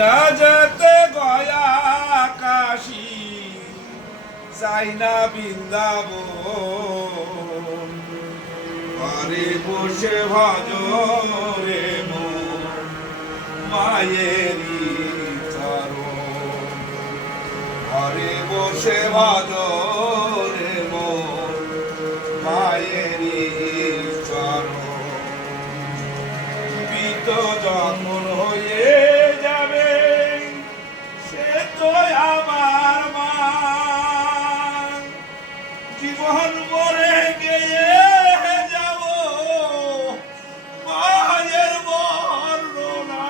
না যেতে গয়া কাশী চাই না বৃন্দাবন ঘরে বসে ভজরে মন মায়েরই চরণ ঘরে বসে ভজরে মন মায়েরই চরণ বিত যখন হয়ে যাবে সে তো আমার মা জীবন ভরে গিয়ে যাব মায়ের বর্ণনা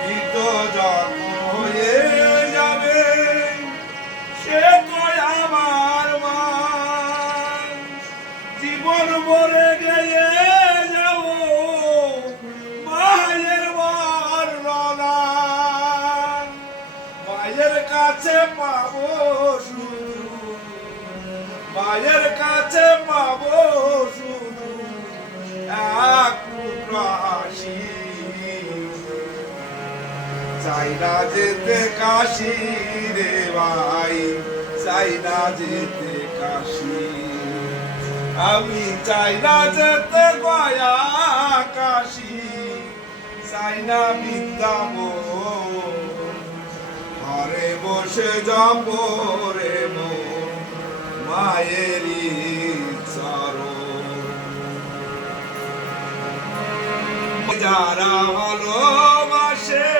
বিত যখন হয়ে যাবে সে তো আমার মা জীবন ভরে গিয়ে মায়ের কাছে পাবো শুধু মায়ের কাছে পাবো শুধু এক টুকরা হাসি চাই না যেতে কাশী রে ভাই চাই না যেতে কাশী আমি চাই না যেতে গয়া কাশী চাই না বৃন্দাবন ঘরে বসে যাব রে মন মায়েরই চরণ যারা ভালোবাসে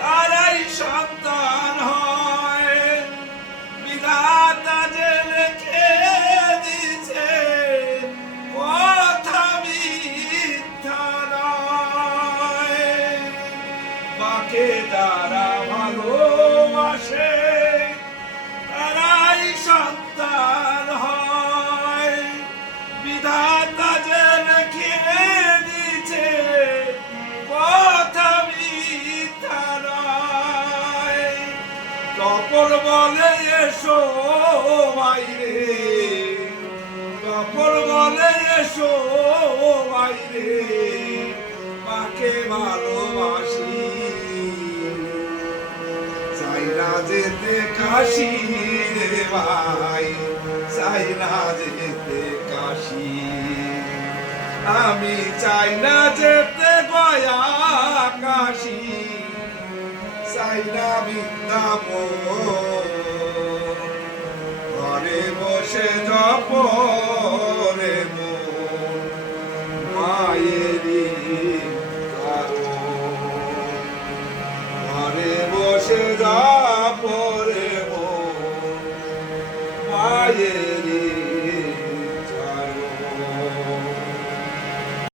তারাই সন্তান হয় বিধাতা যে রেখে দিছে কথা মিথ্যা নয় মাকে যারা ভালোবাসে তারাই সন্তান হয় বিধাতা যে রেখে দিছে কথা মিথ্যা নয় তপর বলে এসো বাইরে তপর বলে এসো বাইরে মাকে ভালোবাসি চাই না যেতে কাশী রে ভাই চাই না যেতে কাশী আমি চাই না যেতে গয়া কাশী চাই না বৃন্দাবন ঘরে বসে জপ রে মন মায়েরই ঘরে বসে যাব রে মন মায়ের